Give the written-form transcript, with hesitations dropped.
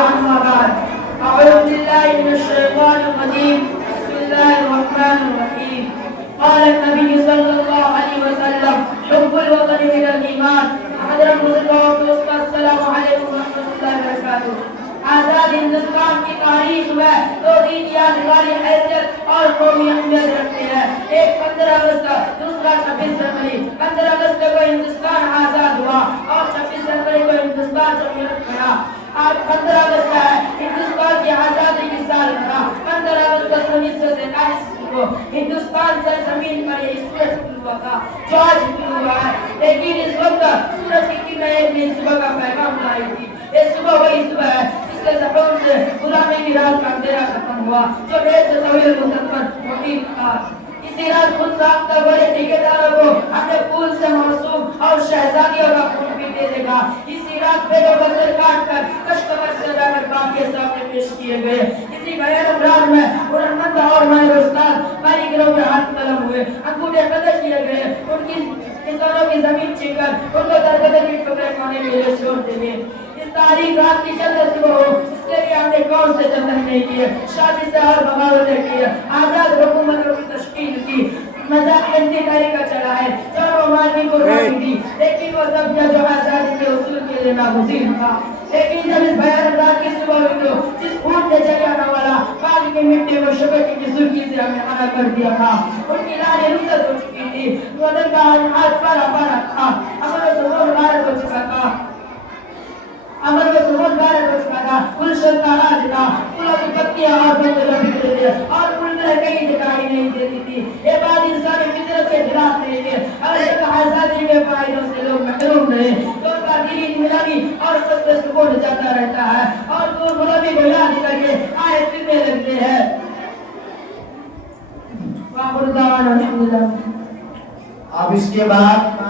أما بعد أعوذ بالله من الشيطان الرجيم بسم الله الرحمن الرحيم قال النبي صلى الله عليه وسلم حب الوطن من الإيمان حضرت مصطفیٰ السلام علیکم ورحمۃ اللہ وبرکاتہ. آزاد ہندوستان کی تاریخ میں دو دن یادگاری حیثیت اور قومی اہمیت رکھتے ہیں. ایک 15 اگست، دوسرا 26 جنوری. 15 اگست کو ہندوستان آزاد ہوا اور 26 جنوری کو ہندوستان جمہوریت بنا. آج 15 اگست ہے ہندوستان کی آزادی کی سالگرہ. 15 اگست 1947 کو ہندوستان سے زمین پر یہ سورج ہوا تھا جو آج ہوا ہے. لیکن اس وقت سورج کی کرنیں ایک نئی صبح کا پیغام لائی تھی. یہ صبح وہی صبح ہے جس کے ظہور سے غلامی کی رات کا اندھیرا ختم ہوا جو دیر سے طویل مدت پر مقیم تھا. اسی رات خود ساختہ بڑے ٹھیکیداروں کو اپنے پھول سے معصوم اور شہزادیوں کا خون پیتے دیکھا. اسی رات پیڑوں کا سر کاٹ کر کشتکش سے جا کر باپ کے سامنے پیش کیے گئے. اسی بھیانک رات میں ہنرمند اور ماہر استاد ماری گروہ کے ہاتھ قلم ہوئے، انگوٹھے قطع کیے گئے، ان کی کسانوں کی زمین چھین کر ان کو درگدر کی ٹکڑے کھانے کے لیے چھوڑ دیے. اس تاریخ رات کی چند صبح ہو اس کے لیے ہم نے کون سے جنگ نہیں کیے، شادی سے اور بغاوتیں کیے، آزاد حکومتوں کی تشکیل کی، مذہب انتقالی کا چلا ہے، جان و مال کی قربانی دی، لیکن وہ سب جو آزادی کے اصول کے لیے ناگزیر تھا. لیکن جب اس بھیانک رات کی صبح ہوئی تو جس خون سے جلانا والا پانی کی مٹی کو شبکے کی سرخی سے ہمیں آنا کر دیا تھا. ان کی لانیں رخصت ہو چکی تھی، وطن کا ہاتھ پارا پارا تھا، امن و سکون غارت ہو چکا تھا، امن و سکون غارت ہو چکا تھا. گلشن کا راج تھا، پھولوں کی پتیاں اور بندے لگتے تھے اور پھولیں کہیں دکھائی نہیں دیتی تھی. یہ بات انسانی فطرت کے خلاف نہیں ہے اور ایک آزادی کے فائدوں سے لوگ محروم رہے. لوگ کا دلی غلامی اور قصد سکون جاتا رہتا ہے اور دور غلامی کو یاد کر کے آئے پھرنے لگتے ہیں. اب اس کے بعد